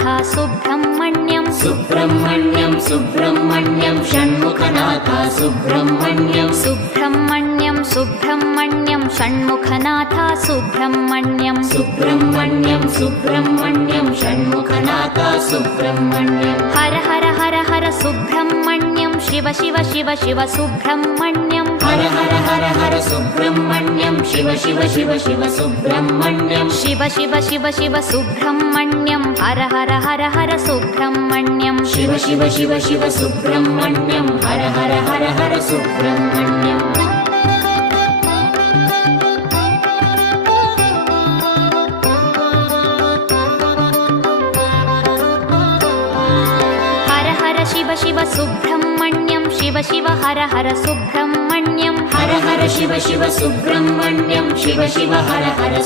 Shanmukhanath Subrahmanyam Subrahmanyam Subrahmanyam Shanmukhanath Subrahmanyam Subrahmanyam Subrahmanyam Shanmukhanath Subrahmanyam Subrahmanyam Subrahmanyam Shanmukhanath Subrahmanyam Har Har Har Har Subrahmanyam Shiva Shiva Shiva Shiva Subrahmanyam Har Har Har Har Subrahmanyam Shiva Shiva Shiva Shiva Subrahmanyam Shiva Shiva Shiva Shiva Subrahmanyam Har Har Har Har Subrahmanyam Shiva Shiva Shiva Shiva Subrahmanyam Har Har Har Har Subrahmanyam Har Har Shiva Shiva Subrahmanyam Shiva Shiva Har Har Subrahmanyam Har Har Shiva Shiva Subrahmanyam Shiva Shiva Har Har